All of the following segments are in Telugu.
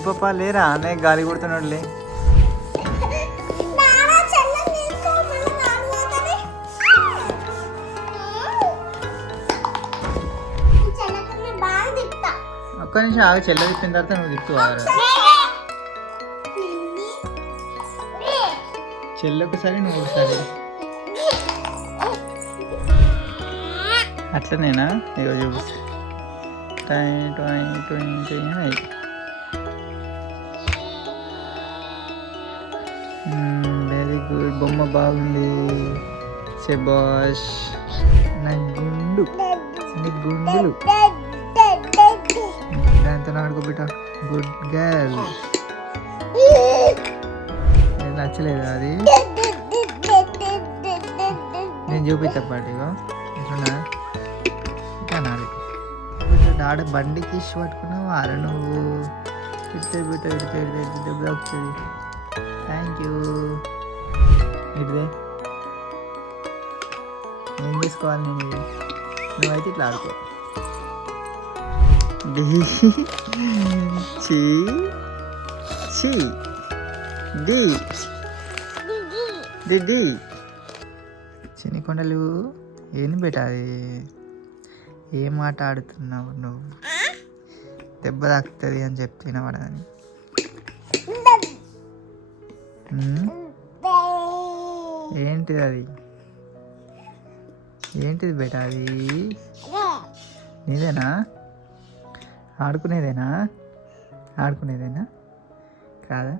పిన్ని లేరా? అన్నయ్య గాలి కొడుతున్నాడులే. ఒక్క నిమిషం ఆగి చెల్ల తిప్పిన తర్వాత నువ్వు తిప్పుకోవాలి చెల్లి ఒకసారి నువ్వు ఒకసారి అట్లనేనా? ఇగో చూపిస్తా ట్వంటీ ట్వంటీ ట్వంటీ బొమ్మ బాగుంది శబాష్ నా గుండు నీ గుండులు దాంతో బిడ్డ గుడ్ గర్ల్ నచ్చలేదు అది నేను చూపిస్తా పాటిగా ఇట్లా అనాలి ఆడ బండికి ఇష్ పట్టుకున్నావు ఆర నువ్వు ఇడితే బిడ్డ ఇడితే ఇడితే ఇడితే వస్తుంది థ్యాంక్ యూ ఇడితే ఏం చేసుకోవాలి నేను ఇది? నువ్వైతే ఇట్లా ఆడుకో. చి చి డి డి డి చిన్ని కొండలు ఏంది పెట్టాలి ఏం ఆట ఆడుతున్నావు నువ్వు? దెబ్బ తాకుతుంది అని చెప్తున్నా వాడని ఏంటిది అది? ఏంటిది బేటా అది? నీదేనా? ఆడుకునేదేనా? ఆడుకునేదేనా? కాదా?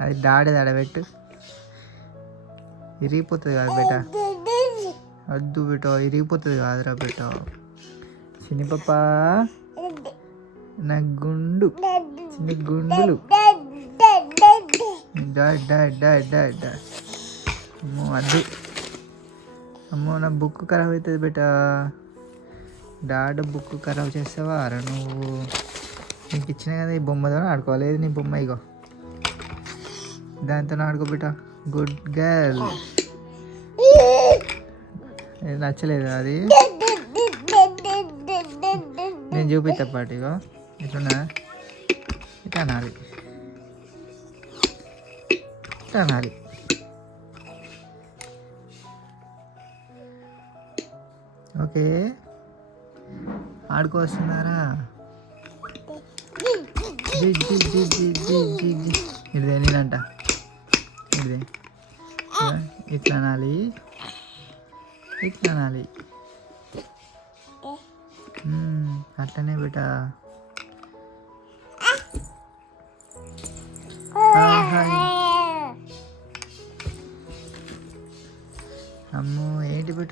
అది డాడేది ఆడబెట్టు. ఇరిగిపోతుంది కాదు బేట. వద్దు బేటో ఇరిగిపోతుంది కాదురా బేటో. చిన్ని పప్ప నా గుండు. చిన్ని గుండులు. డా డా డా డా డా అమ్మో అద్దు అమ్మో నా బుక్ ఖరాబ్ అవుతుంది బేట. డాడ్ బుక్ ఖరాబ్ చేస్తావా? అరే నువ్వు. నీకు ఇచ్చిన కదా ఈ బొమ్మతో ఆడుకోవాలి. నీ బొమ్మ ఇగో. దాంతో ఆడుకో బేటా. గుడ్ గర్ల్ నచ్చలేదు అది? నేను చూపిస్తా పాటు ఇగో. ఇట్లా ఇట్లా అనాలి. ఇట్లా అనాలి ఓకే. ఆడుకోస్తున్నారా? ఇదే నేనంట ఇదే ఇట్లా అనాలి ఇట్లా అనాలి అట్లనే బిట హాయ్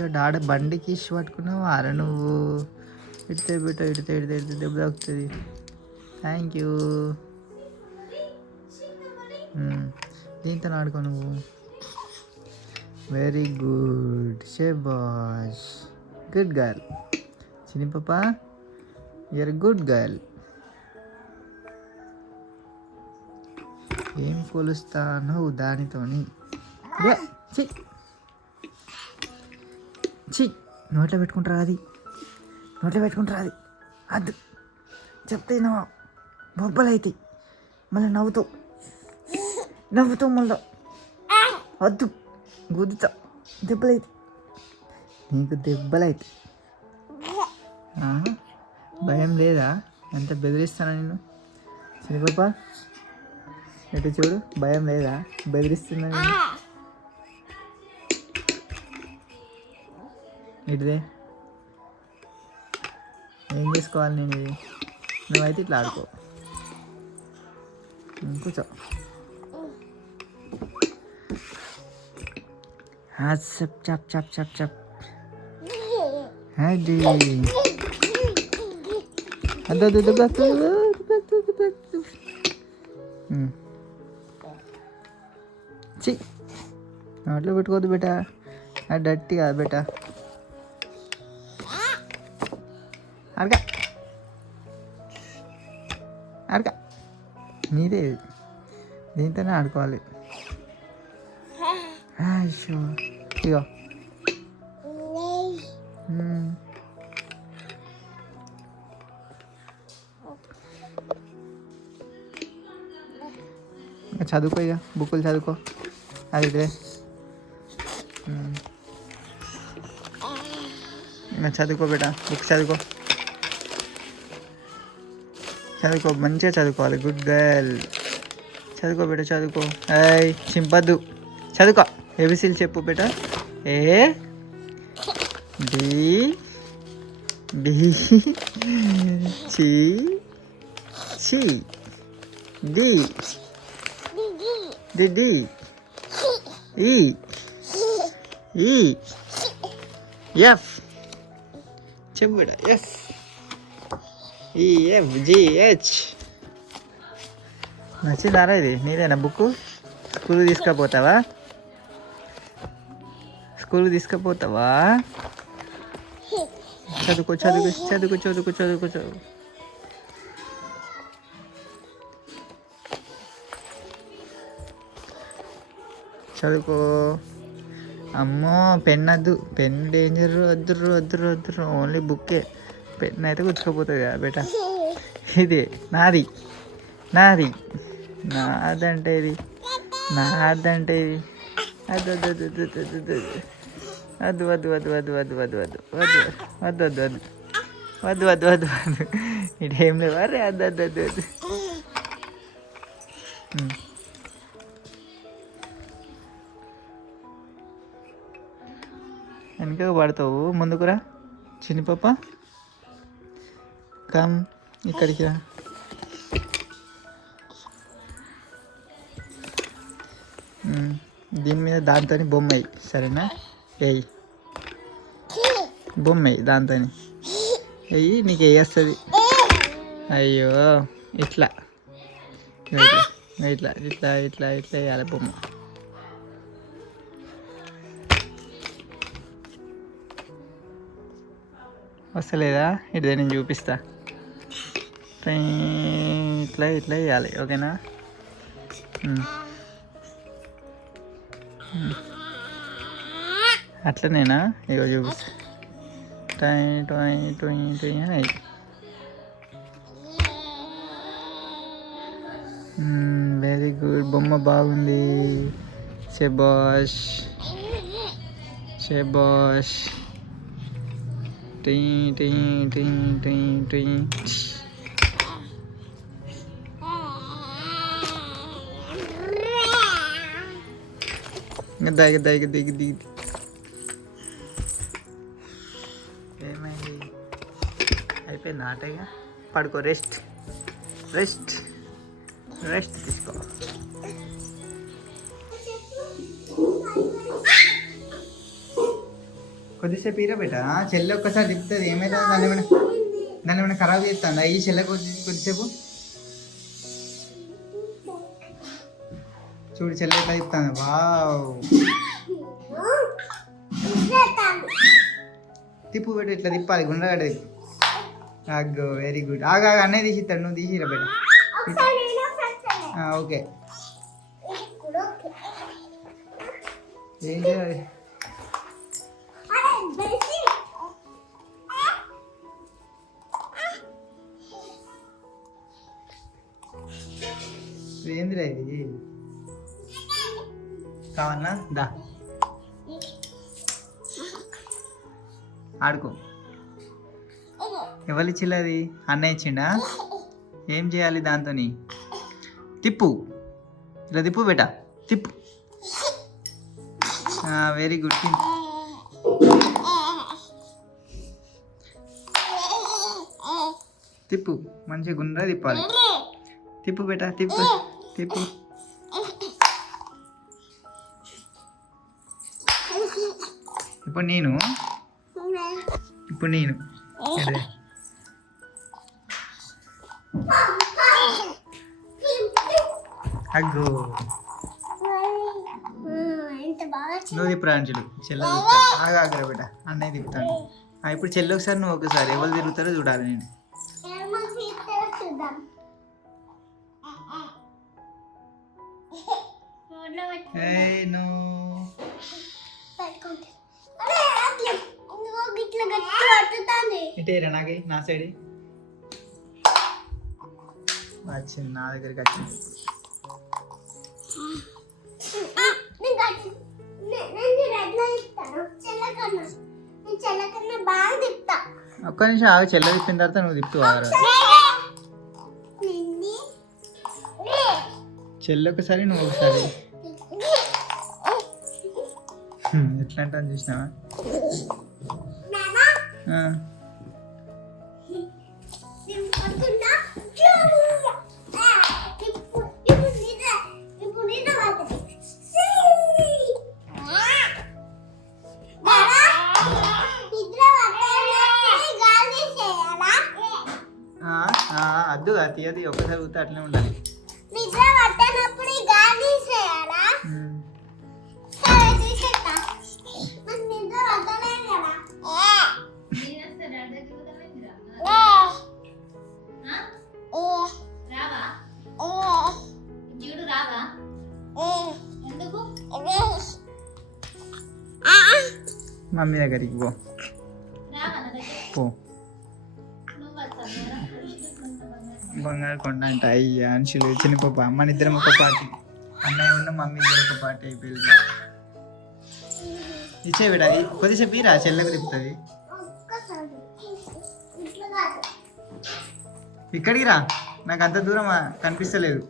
పెట్టావు డాడ బండికి ఇష్యూ పట్టుకున్నావు అరే నువ్వు ఇడితే బిడ్డ ఇడితే ఇడితే ఇడితే దెబ్బ తాకుతుంది. థ్యాంక్ యూ దీంతో ఆడుకో నువ్వు. వెరీ గుడ్ షెబాష్ గుడ్ గర్ల్ చిని పాప యూఆర్ గుడ్ గర్ల్ ఏం కొలుస్తాను దానితోని. చి ఛీ నోట్లో పెట్టుకుంటారా అది? నోట్లో పెట్టుకుంటారా అది? అద్దు. చెప్తే నువ్వు బొబ్బలైతే అవుతాయి మళ్ళీ నవ్వుతావు నవ్వుతావు మళ్ళీ. వద్దు గుద్దుతా. దెబ్బలైతే నీకు దెబ్బలైతే భయం లేదా? ఎంత బెదిరిస్తానా నేను చిన్నపాప ఎటు చూడు భయం లేదా? బెదిరిస్తున్నా నేను इतने बेटा डी बेटा అడగా అడగా నీదే. దీంతోనే ఆడుకోవాలి. అయ్యో ఇగో. ఇంకా చదువుకో ఇక బుక్కులు చదువుకో. అది ఇంకా చదువుకో బేట. బుక్ చదువుకో. చదువుకో మంచిగా చదువుకోవాలి. గుడ్ గర్ల్ చదువుకో బిడ్డ చదువుకో. ఏయ్ చింపద్దు. చదువుకో. ఏబిసీలు చెప్పు బిడ్డ. ఏ? డి డి చి? చి? D? D D? E? E? F? చెప్పు బిడ్డ. ఎఫ్ ఈ ఎఫ్ నచ్చిందారా ఇది? నీదేనా బుక్ స్కూల్ తీసుకుపోతావా? స్కూల్ తీసుకుపోతావా? చదువుకో చదువుకో చదువుకో చదువుకో చదువుకో చదువు చదువుకో. అమ్మో పెన్ వద్దు పెన్ డేంజర్ వద్దురు వద్దురు వద్దురు ఓన్లీ బుక్కే. పెన్ అయితే గుచ్చుకోపోతుంది కదా బేట ఇది నాది నాది నాదంటే ఇది నాదంటే ఇది వద్దు వద్దు వద్దు వద్దు వద్దు వద్దు వద్దు వద్దు వద్దు వద్దు వద్దు వద్దు వద్దు వద్దు వద్దు వద్దు వద్దు వద్దు వద్దు ఇటు ఏం లేవు అరే వద్దు వద్దు వద్దు వద్దు వెనక పడతావు ముందుకురా చిన్ని పాప కమ్ ఇక్కడికి రా దీని మీద దాంతో బొమ్మ వేయి సరేనా? వేయి బొమ్మ దాంతో వెయ్యి నీకు వేస్తుంది అయ్యో ఇట్లా. ఇట్లా ఇట్లా ఇట్లా ఇట్లా వేయాలి బొమ్మ. వస్తలేదా? ఇటు నేను చూపిస్తా. ఇట్లా ఇట్లా వేయాలి ఓకేనా? అట్లనేనా? ఇగో చూపిస్తా. టై టొయ్ టొయ్ టొయ్ అని వెరీ గుడ్ బొమ్మ బాగుంది. శబాష్ శబాష్ T T T T T. ఇంకా దగ్గర దగ్గర దిగి దిగి ఏమైంది అయిపోయింది ఆటగా పడుకో రెస్ట్ రెస్ట్ రెస్ట్ తీసుకో కొద్దిసేపు ఇరా బేట చెల్లె ఒక్కసారి తిప్పుతుంది ఏమైతే దాన్ని ఏమైనా దాన్ని ఏమైనా ఖరాబ్ చేస్తుందా ఈ చెల్లె కొద్ది కొద్దిసేపు చూడు చెల్లె ఇస్తాను వావ్. తిప్పు పెట్టు ఇట్లా తిప్పాలి గుండ్రగడ్డ తిప్పు. అగ్గో వెరీ గుడ్ ఆగా అన్నయ్య తీసి ఇస్తాడు నువ్వు తీసిరా బిడ్డ ఓకే. ఏం చేయాలి ఏంద్రా ఇది? కావాలన్నా దా. ఆడుకో. ఎవరు ఇచ్చిల్లది? అన్నయ్య ఇచ్చిండా? ఏం చేయాలి దాంతోని? తిప్పు. ఇలా తిప్పు బేట. తిప్పు. వెరీ గుడ్ తిప్పు. మంచిగా గుండ్రా తిప్పాలి. తిప్పు బేట తిప్పు. తిప్పు. ఇప్పుడు నేను ఇప్పుడు నేను. ఎడే. అగ్గో. నువ్వు తిప్పురా అంచులు చెల్ల ఆగా ఆగరా బిడ్డ. అన్నయ్య తిప్పుతాను ఇప్పుడు చెల్లి ఒకసారి నువ్వు ఒకసారి ఎవరు తిరుగుతారో చూడాలి నేను. ఇటేరా నాకి నా సైడ్ వచ్చింది నా దగ్గరికి వచ్చింది. ఒక్క నిమిషం ఆవి చెల్ల తిప్పిన తర్వాత నువ్వు తిప్పుతావు చెల్లి ఒకసారి నువ్వు ఒకసారి. ఎట్లా అని చూసినావా? నానా మమ్మీ దగ్గరికి పో పో బంగారు కొండ అంట అయ్యా అంశులు చిన్న పాప అమ్మని ఇద్దరం ఒక పాటి అన్నయ్య ఉన్న మమ్మీ ఇద్దరు ఒక పాటి అయిపోయింది ఇచ్చే విడా కొద్దిసేపు ఇరా చెల్లెకు తిప్పుతుంది ఇక్కడికి రా నాకు అంత దూరం కనిపిస్తలేదు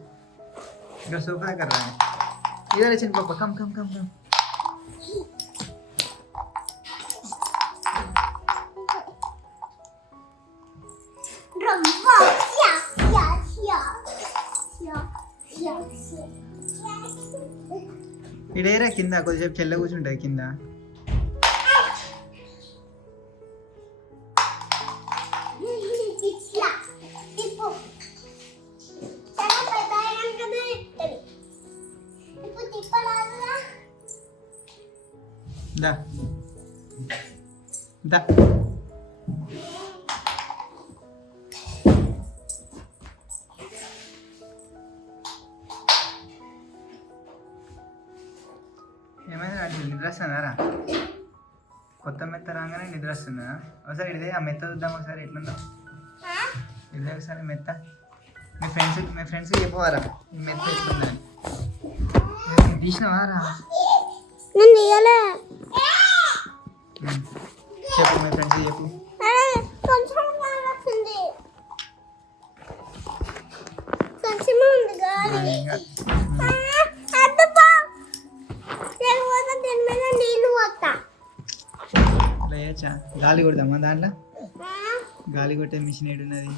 ఇక్కడ సూపర్ దగ్గర రా ఇదే చిన్న పాప కమ్ కమ్ కమ్ కమ్ ఇడేరా కింద కొద్దిసేపు చెల్ల కూర్చుంటుంది కింద Да. Да. నిద్ర వస్తుందా ఒకసారి ఇదే ఆ మెత్త చూద్దాం ఒకసారి ఎట్లుందో. ఇదే ఒకసారి మెత్త. మీ ఫ్రెండ్స్ మీ ఫ్రెండ్స్కి చెప్పవారా? ఈ మెత్త ఎట్లుందని. తీసినవారా. చెప్పు మీ ఫ్రెండ్స్కి చెప్పు. కొంచెం గాలి కొడదామా దాంట్లో? గాలి కొట్టే మిషన్ ఏడున్నది?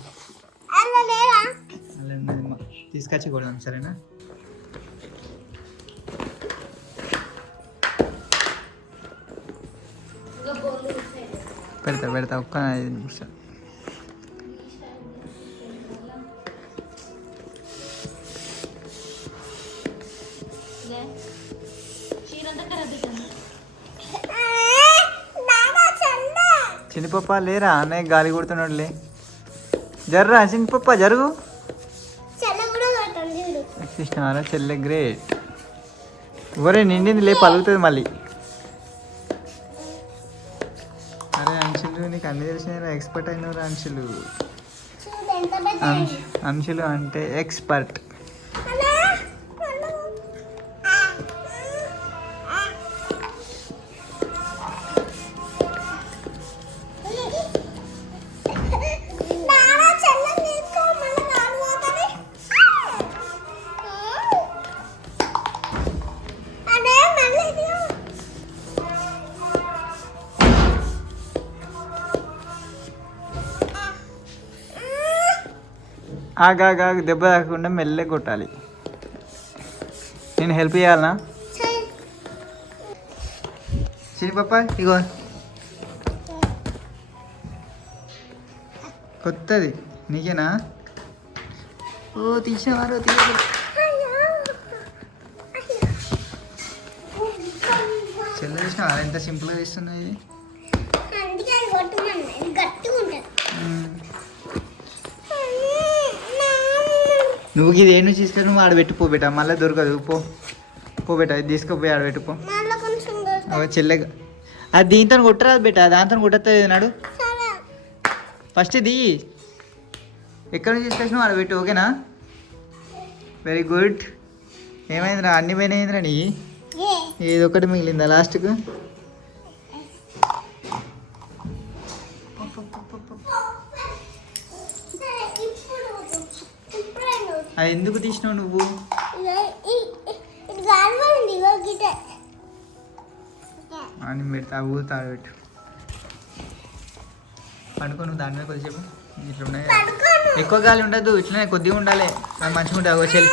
అలా ఉన్నది. తీసుకొచ్చి కొడదాం సరేనా? పెడతా పెడతా ఒక్క ఐదు చిన్నపప్ప లేరా? అన్నయ్య గాలి కొడుతున్నాడులే. జర్రా చిన్నపప్ప జరుగు. కృష్ణారా చెల్లె గ్రేట్. ఒరే నిండింది లే పలుకుతుంది మళ్ళీ. అరే అంశులు నీకు అన్ని తెలిసిన ఎక్స్పర్ట్ అయినవరా అంశులు. అంశులు అంటే ఎక్స్పర్ట్ ఆగా దెబ్బ తాకకుండా మెల్లగా కొట్టాలి. నేను హెల్ప్ చేయాలనా? సరే. చిన్నపప్ప ఇగో. కొత్తది. నీకేనా? ఓ తీసేవారు తీయదు అయ్యో. ఎంత సింపుల్గా తీస్తున్నా ఇది? నువ్వు ఇది ఏడు నుంచి నువ్వు ఆడ పెట్టుపో బేట. మళ్ళీ దొరకదు. పో. పో బేట. ఇది తీసుకుపోయి ఆడ పెట్టుపో మళ్ళీ కొంచెం దొరుకుతుంది. ఓ చెల్లె అది దీంతో కొట్టరాదు బేట. దాంతో కొట్టతుంది నాడు. ఫస్ట్ ఇది. ఎక్కడ నుంచి తీసుకొచ్చినావు? ఆడ పెట్టు ఓకేనా? వెరీ గుడ్ ఏమైందిరా? అన్ని పోయినాయిందిరా నీ? ఏ? ఏది ఒకటి మిగిలిందా లాస్ట్కు? అది ఎందుకు తీసినావు నువ్వు? అని పెడతా ఊతా పెట్టు. పండుకో నువ్వు దాని మీద కొద్దిసేపు. ఇట్లా ఉన్నాయి ఎక్కువ గాలి ఉండదు ఇట్లనే కొద్దిగా ఉండాలి. మంచిగా ఉంటుంది చెల్లి.